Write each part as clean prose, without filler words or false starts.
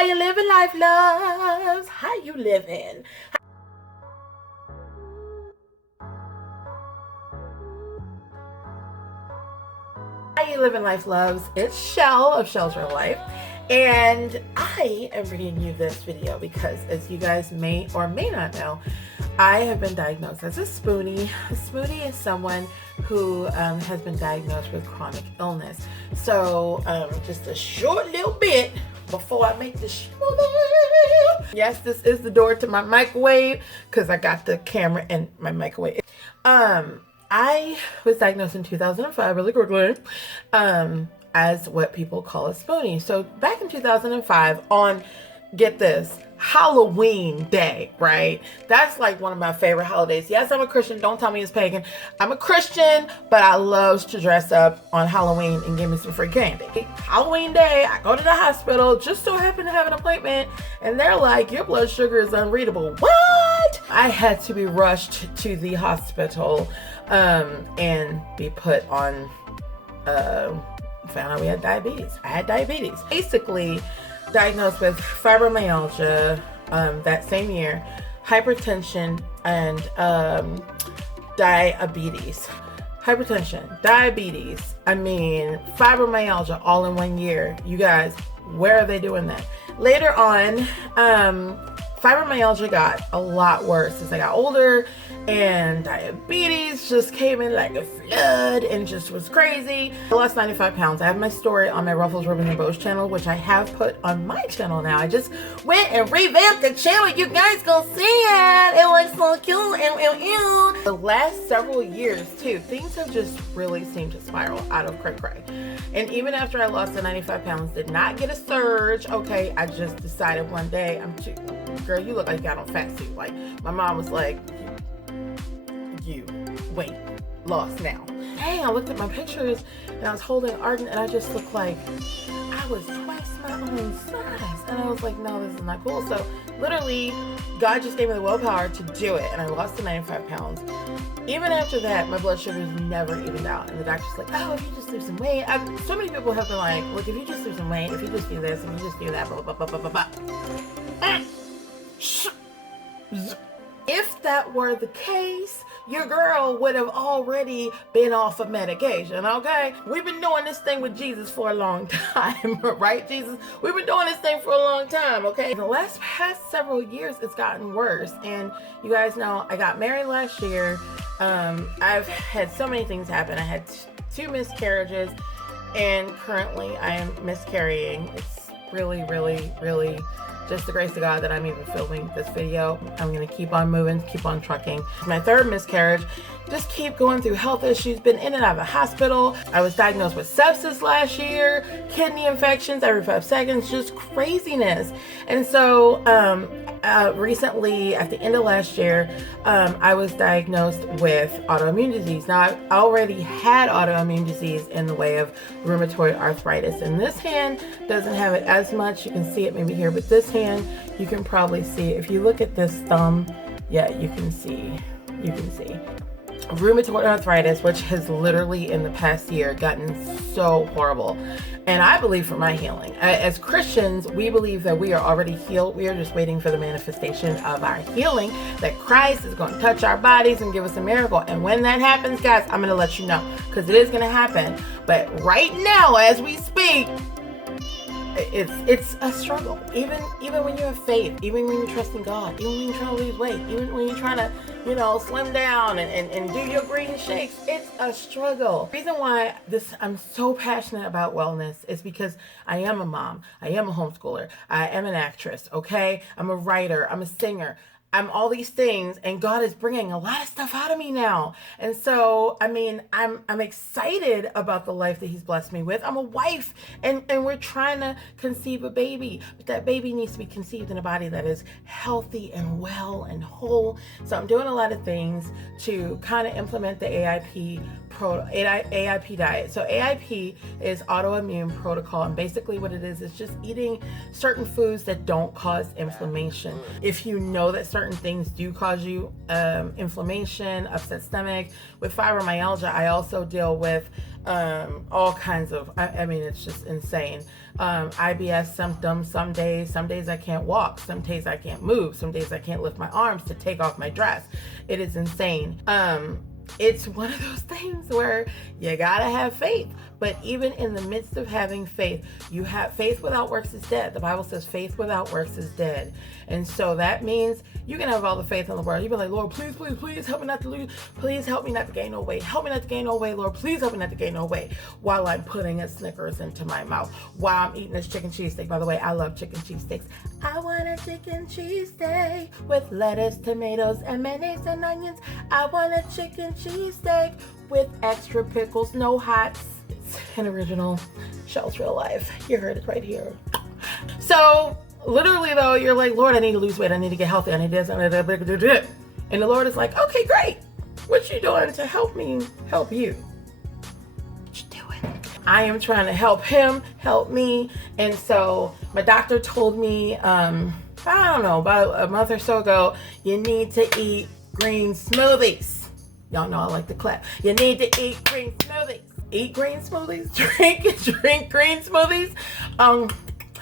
How you living life, loves? How you living? How you living life, loves? It's Chel of Chel's Real Life, and I am bringing you this video because, as you guys may or may not know, I have been diagnosed as a Spoonie. A Spoonie is someone who has been diagnosed with chronic illness. So just a short little bit before I make the smoothie. Yes, this is the door to my microwave because I got the camera and my microwave. I was diagnosed in 2005, really quickly, as what people call a Spoonie. So back in 2005 on, get this, Halloween day, right? That's like one of my favorite holidays. Yes, I'm a Christian. Don't tell me it's pagan. I'm a Christian, but I love to dress up on Halloween and give me some free candy. Halloween day, I go to the hospital, just so happen to have an appointment, and they're like, your blood sugar is unreadable. What? I had to be rushed to the hospital and be put on, found out we had diabetes. I had diabetes. Basically, diagnosed with fibromyalgia that same year, hypertension, and diabetes. Hypertension, diabetes, fibromyalgia all in 1 year. You guys, where are they doing that? Later on, fibromyalgia got a lot worse as I got older, and diabetes just came in like a flood and just was crazy. I lost 95 pounds. I have my story on my Ruffles, Ribbons, and Bows channel, which I have put on my channel now. I just went and revamped the channel. You guys go see it. It looks so cute. Ew. The last several years, too, things have just really seemed to spiral out of cray. And even after I lost the 95 pounds, did not get a surge. Okay, I just decided one day, girl, you look like you got on fat suit. Like, my mom was like, wait, lost now. Dang, I looked at my pictures and I was holding Arden and I just looked like I was twice my own size. And I was like, no, this is not cool. So literally, God just gave me the willpower to do it, and I lost the 95 pounds. Even after that, my blood sugars never evened out. And the doctor's like, oh, if you just lose some weight. So many people have been like, look, if you just lose some weight, if you just do this, if you just do that, blah, blah, blah, blah, blah, blah. If that were the case, your girl would have already been off of medication, okay? We've been doing this thing with Jesus for a long time, right, Jesus? We've been doing this thing for a long time, okay? The past several years, it's gotten worse. And you guys know, I got married last year. I've had so many things happen. I had 2 miscarriages, and currently I am miscarrying. It's really, really, really just the grace of God that I'm even filming this video. I'm gonna keep on moving, keep on trucking. My 3rd miscarriage, just keep going through health issues, been in and out of the hospital. I was diagnosed with sepsis last year, kidney infections every 5 seconds, just craziness. And so recently, at the end of last year, I was diagnosed with autoimmune disease. Now, I already had autoimmune disease in the way of rheumatoid arthritis. And this hand doesn't have it as much. You can see it maybe here, but this hand, you can probably see, if you look at this thumb, yeah, you can see rheumatoid arthritis, which has literally in the past year gotten so horrible. And I believe for my healing, as Christians, we believe that we are already healed. We are just waiting for the manifestation of our healing, that Christ is going to touch our bodies and give us a miracle. And when that happens, guys, I'm going to let you know, because it is going to happen. But right now, as we speak, it's a struggle. Even when you have faith, even when you're trusting God, even when you're trying to lose weight, even when you're trying to, slim down and do your green shakes, it's a struggle. The reason why I'm so passionate about wellness is because I am a mom, I am a homeschooler, I am an actress, okay? I'm a writer, I'm a singer. I'm all these things, and God is bringing a lot of stuff out of me now. And so, I'm excited about the life that He's blessed me with. I'm a wife, and we're trying to conceive a baby, but that baby needs to be conceived in a body that is healthy and well and whole. So I'm doing a lot of things to kind of implement the AIP diet. So AIP is autoimmune protocol, and basically what it is just eating certain foods that don't cause inflammation. If you know that certain things do cause you inflammation, upset stomach. With fibromyalgia, I also deal with all kinds of, it's just insane. IBS symptoms. Some days I can't walk. Some days I can't move. Some days I can't lift my arms to take off my dress. It is insane. It's one of those things where you gotta have faith. But even in the midst of having faith, you have faith without works is dead. The Bible says faith without works is dead. And so that means you can have all the faith in the world. You be like, Lord, please, please, please help me not to lose. Please help me not to gain no weight. Help me not to gain no weight, Lord. Please help me not to gain no weight. While I'm putting a Snickers into my mouth. While I'm eating this chicken cheesesteak. By the way, I love chicken cheesesteaks. I want a chicken cheesesteak with lettuce, tomatoes, and mayonnaise and onions. I want a chicken cheesesteak with extra pickles, no hots. It's an original Chel's Real Life. You heard it right here. So literally though, you're like, Lord, I need to lose weight. I need to get healthy. I need this. And the Lord is like, okay, great. What you doing to help me help you? What you doing? I am trying to help him help me. And so my doctor told me, I don't know, about a month or so ago, you need to eat green smoothies. Y'all know I like to clap. You need to eat green smoothies. Eat green smoothies, drink green smoothies.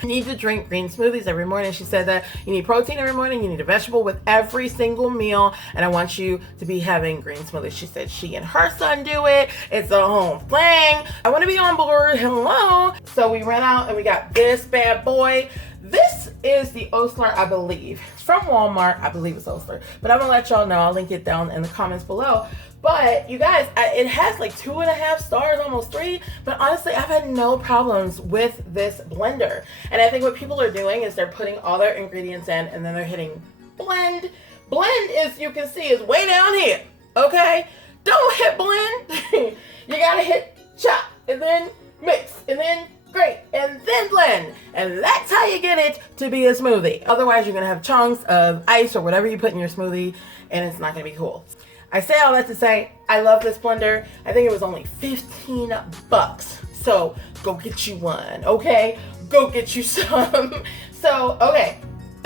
You need to drink green smoothies every morning. She said that you need protein every morning. You need a vegetable with every single meal. And I want you to be having green smoothies. She said she and her son do it. It's a home thing. I want to be on board. Hello. So we ran out and we got this bad boy. This is the Osler, I believe. It's from Walmart. I believe it's Osler. But I'm going to let y'all know. I'll link it down in the comments below. But you guys, it has like 2.5 stars, almost 3. But honestly, I've had no problems with this blender. And I think what people are doing is they're putting all their ingredients in and then they're hitting blend. Blend is, you can see, is way down here. Okay? Don't hit blend. You gotta hit chop and then mix and then grate and then blend. And that's how you get it to be a smoothie. Otherwise, you're gonna have chunks of ice or whatever you put in your smoothie and it's not gonna be cool. I say all that to say, I love this blender. I think it was only 15 bucks. So go get you one, okay? Go get you some. So, okay,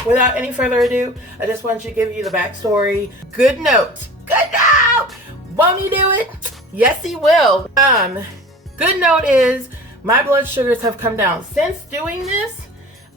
without any further ado, I just wanted to give you the backstory. Good note. Good note! Won't he do it? Yes, he will. Good note is my blood sugars have come down since doing this.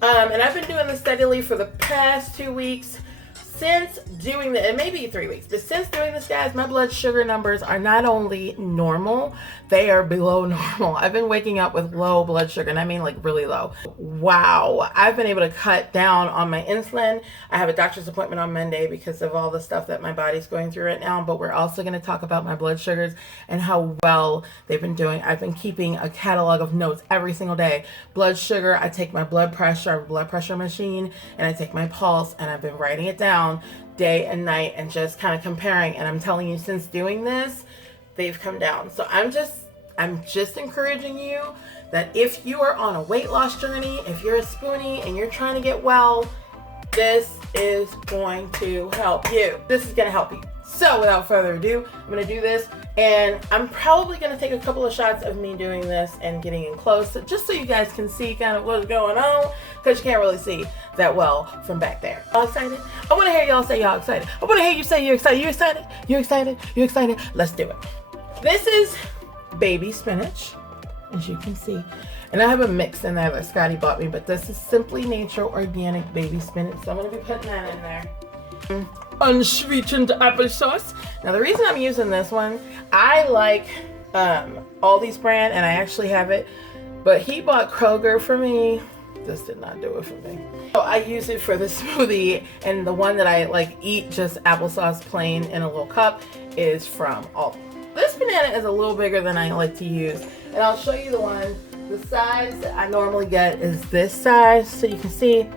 And I've been doing this steadily for the past 2 weeks. Since doing this, it may be 3 weeks, but since doing this, guys, my blood sugar numbers are not only normal, they are below normal. I've been waking up with low blood sugar, and I mean like really low. Wow. I've been able to cut down on my insulin. I have a doctor's appointment on Monday because of all the stuff that my body's going through right now, but we're also going to talk about my blood sugars and how well they've been doing. I've been keeping a catalog of notes every single day. Blood sugar, I take my blood pressure, I have a blood pressure machine, and I take my pulse, and I've been writing it down day and night and just kind of comparing. And I'm telling you, since doing this, they've come down. So I'm just encouraging you that if you are on a weight loss journey, if you're a Spoonie and you're trying to get well, this is going to help you. This is going to help you. So without further ado, I'm going to do this, and I'm probably going to take a couple of shots of me doing this and getting in close, just so you guys can see kind of what's going on, because you can't really see that well from back there. Y'all excited? I want to hear y'all say y'all excited. I want to hear you say you're excited. You excited? You excited? You excited? Let's do it. This is baby spinach, as you can see. And I have a mix in there that Scotty bought me, but this is Simply Nature Organic Baby Spinach. So I'm going to be putting that in there. Unsweetened applesauce. Now the reason I'm using this one, I like Aldi's brand, and I actually have it, but he bought Kroger for me. This did not do it for me. So I use it for the smoothie, and the one that I like eat just applesauce plain in a little cup is from Aldi. This banana is a little bigger than I like to use, and I'll show you the one. The size that I normally get is this size, so you can see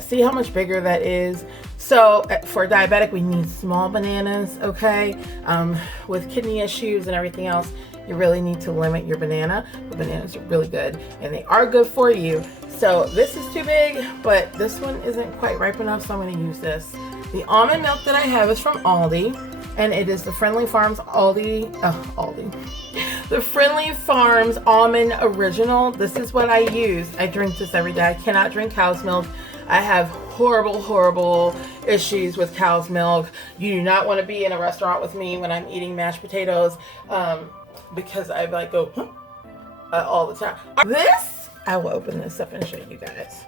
see how much bigger that is. So for diabetic, we need small bananas, okay? With kidney issues and everything else, you really need to limit your banana. The bananas are really good, and they are good for you. So this is too big, but this one isn't quite ripe enough, so I'm gonna use this. The almond milk that I have is from Aldi, and it is the Friendly Farms The Friendly Farms Almond Original. This is what I use. I drink this every day. I cannot drink cow's milk. I have horrible issues with cow's milk. You do not want to be in a restaurant with me when I'm eating mashed potatoes because I like go all the time. This I will open this up and show you guys.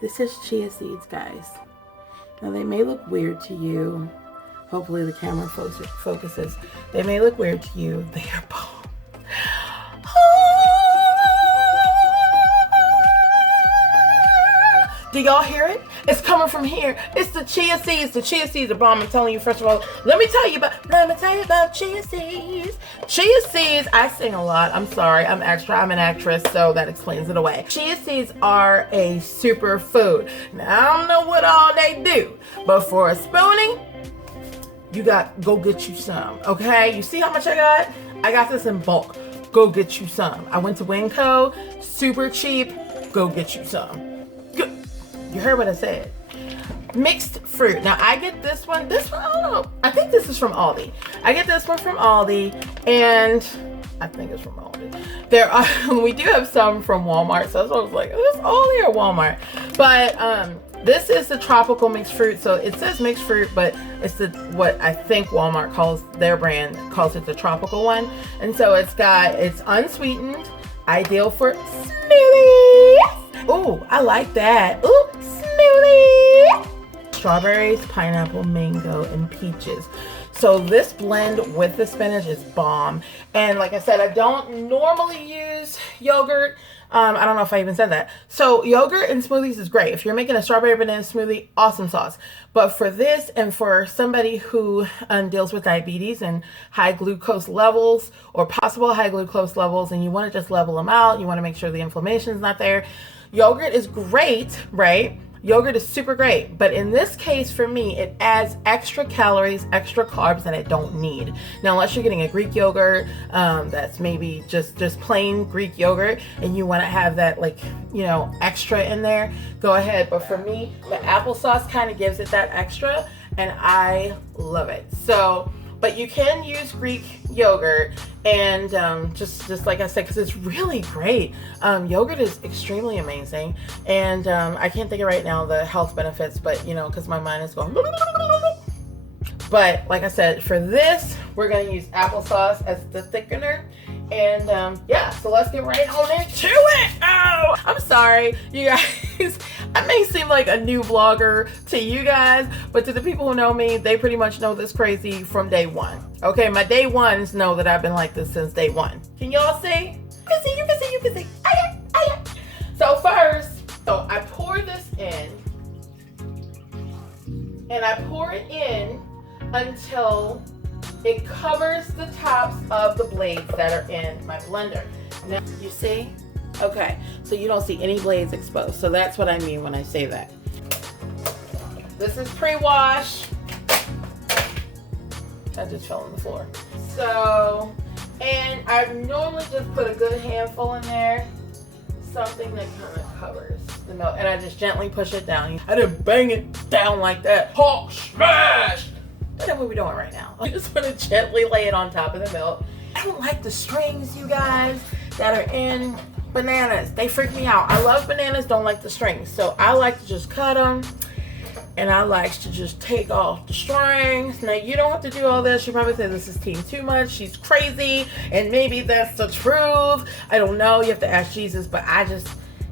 This is chia seeds, guys. Now they may look weird to you. Hopefully the camera focuses. They may look weird to you. They are bomb. Do y'all hear it? It's coming from here. It's the chia seeds. The chia seeds are bomb. I'm telling you, first of all, let me tell you about chia seeds. Chia seeds, I sing a lot. I'm sorry. I'm an actress, so that explains it away. Chia seeds are a super food. Now, I don't know what all they do, but for a spoonie, you go get you some, okay? You see how much I got? I got this in bulk. Go get you some. I went to Winco, super cheap. Go get you some. You heard what I said. Mixed fruit. Now I get this one, I don't know. I think this is from Aldi. I get this one from Aldi, and I think it's from Aldi. We do have some from Walmart, so that's what I was like, is this Aldi or Walmart? But this is the tropical mixed fruit. So it says mixed fruit, but it's what I think Walmart calls, their brand calls it the tropical one. And so it's unsweetened, ideal for smoothies. Ooh, I like that. Ooh, smoothie. Strawberries, pineapple, mango, and peaches. So this blend with the spinach is bomb. And like I said, I don't normally use yogurt. I don't know if I even said that. So yogurt in smoothies is great. If you're making a strawberry banana smoothie, awesome sauce. But for this, and for somebody who deals with diabetes and high glucose levels, or possible high glucose levels, and you want to just level them out, you want to make sure the inflammation is not there, yogurt is great, right? Yogurt is super great, but in this case for me, it adds extra calories, extra carbs that I don't need. Now, unless you're getting a Greek yogurt, that's maybe just plain Greek yogurt, and you want to have that, like, you know, extra in there, go ahead. But for me, the applesauce kind of gives it that extra, and I love it. So, but you can use Greek yogurt, and just like I said, because it's really great. Yogurt is extremely amazing, and I can't think of right now the health benefits, but you know, because my mind is going. But like I said, for this, we're going to use applesauce as the thickener. And yeah, so let's get right on into it. Oh, I'm sorry, you guys. I may seem like a new vlogger to you guys, but to the people who know me, they pretty much know this crazy from day one. Okay, my day ones know that I've been like this since day one. Can y'all see? You can see. So first, I pour this in, and I pour it in until it covers the tops of the blades that are in my blender. Now, you see? Okay, so you don't see any blades exposed. So that's what I mean when I say that. This is pre-wash. That just fell on the floor. So, and I normally just put a good handful in there. Something that kind of covers the milk. And I just gently push it down. I didn't bang it down like that. Hulk smash! That's what we're doing right now. I just want to gently lay it on top of the milk. I don't like the strings, you guys, that are in bananas. They freak me out. I love bananas, don't like the strings. So I like to just cut them, and I like to just take off the strings. Now, you don't have to do all this. You probably say this is team too much. She's crazy, and maybe that's the truth. I don't know. You have to ask Jesus, but I just,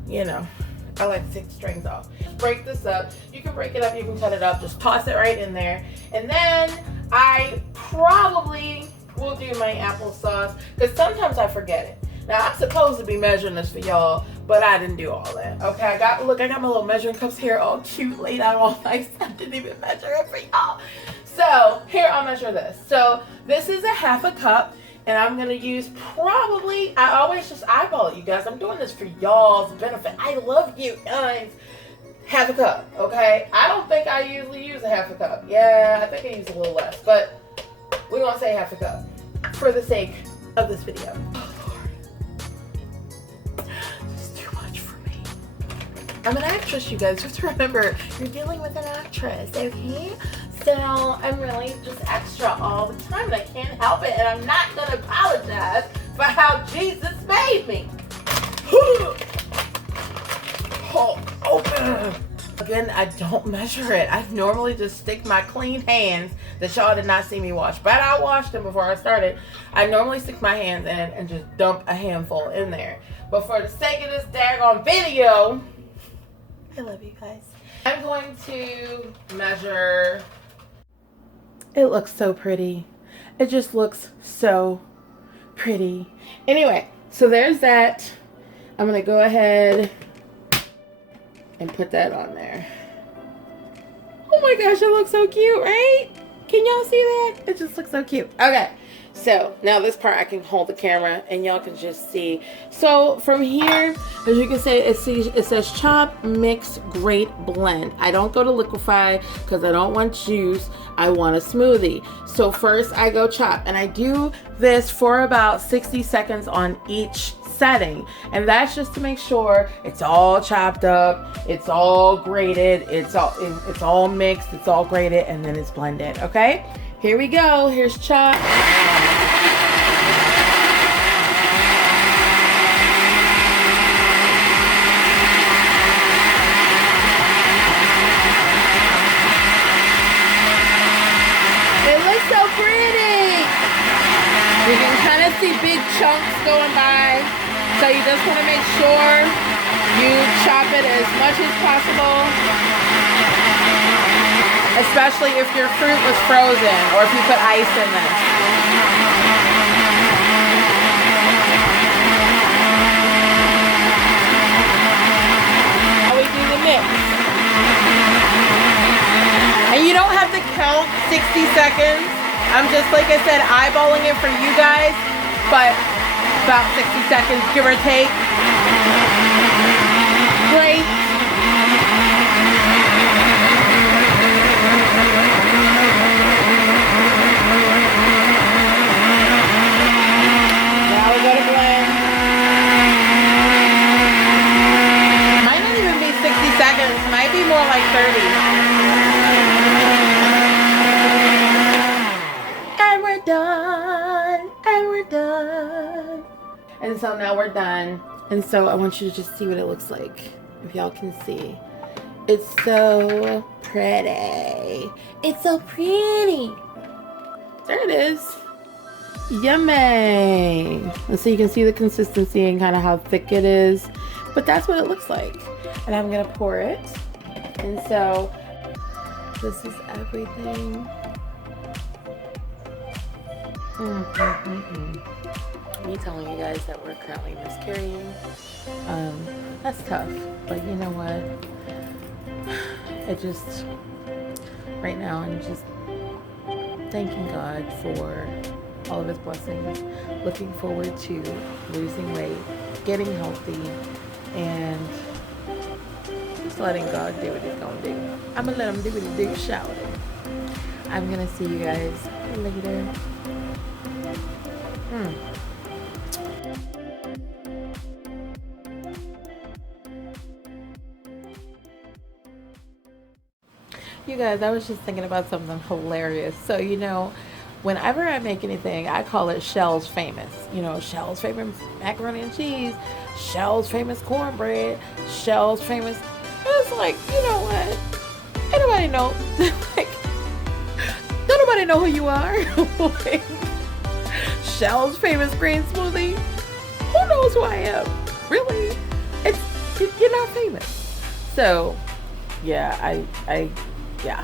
you know, I like to take the strings off. Break this up. You can break it up, you can cut it up. Just toss it right in there. And then I probably will do my applesauce, because sometimes I forget it. Now, I'm supposed to be measuring this for y'all, but I didn't do all that. Okay, I got my little measuring cups here, all cute, laid out all nice. I didn't even measure it for y'all. So here, I'll measure this. So this is a half a cup, and I'm gonna use probably, I always just eyeball it, you guys. I'm doing this for y'all's benefit. I love you guys. Half a cup, okay? I don't think I usually use a half a cup. Yeah, I think I use a little less, but we're gonna say half a cup for the sake of this video. I'm an actress, you guys. Just remember, you're dealing with an actress, okay? So I'm really just extra all the time, and I can't help it, and I'm not gonna apologize for how Jesus made me. Oh, open. Again, I don't measure it. I normally just stick my clean hands that y'all did not see me wash, but I washed them before I started. I normally stick my hands in and just dump a handful in there. But for the sake of this daggone video, I love you guys. I'm going to measure. It looks so pretty. It just looks so pretty. Anyway, so there's that. I'm going to go ahead and put that on there. Oh my gosh, it looks so cute, right? Can y'all see that? It just looks so cute. Okay, so now this part I can hold the camera and y'all can just see. So from here, as you can see, it says chop, mix, grate, blend. I don't go to liquefy because I don't want juice. I want a smoothie. So first I go chop, and I do this for about 60 seconds on each setting, and that's just to make sure it's all chopped up, it's all grated, it's all mixed, it's all grated, and then it's blended. Okay, here we go. Here's chop. It looks so pretty. You can kind of see big chunks going by. So you just want to make sure you chop it as much as possible, especially if your fruit was frozen or if you put ice in this. Now we do the mix. And you don't have to count 60 seconds. I'm just, like I said, eyeballing it for you guys, but about 60 seconds, give or take. Great. Now we go to blend. Might not even be 60 seconds. Might be more like 30. And we're done. And we're done. And so now we're done. And so I want you to just see what it looks like. If y'all can see. It's so pretty. It's so pretty. There it is. Yummy. And so you can see the consistency and kind of how thick it is. But that's what it looks like. And I'm going to pour it. And so this is everything. Me telling you guys that we're currently miscarrying, that's tough, but you know what, it just, right now I'm just thanking God for all of his blessings, looking forward to losing weight, getting healthy, and just letting God do what he's gonna do. I'm gonna let him do what he do, shout it. I'm gonna see you guys later. You guys, I was just thinking about something hilarious. So, you know, whenever I make anything, I call it Chel's famous. You know, Chel's famous macaroni and cheese, Chel's famous cornbread, Chel's famous. It's like, you know what? Ain't nobody know. Like, don't nobody know who you are. Like, Chel's famous green smoothie. Who knows who I am? Really? You're not famous. So, yeah, yeah.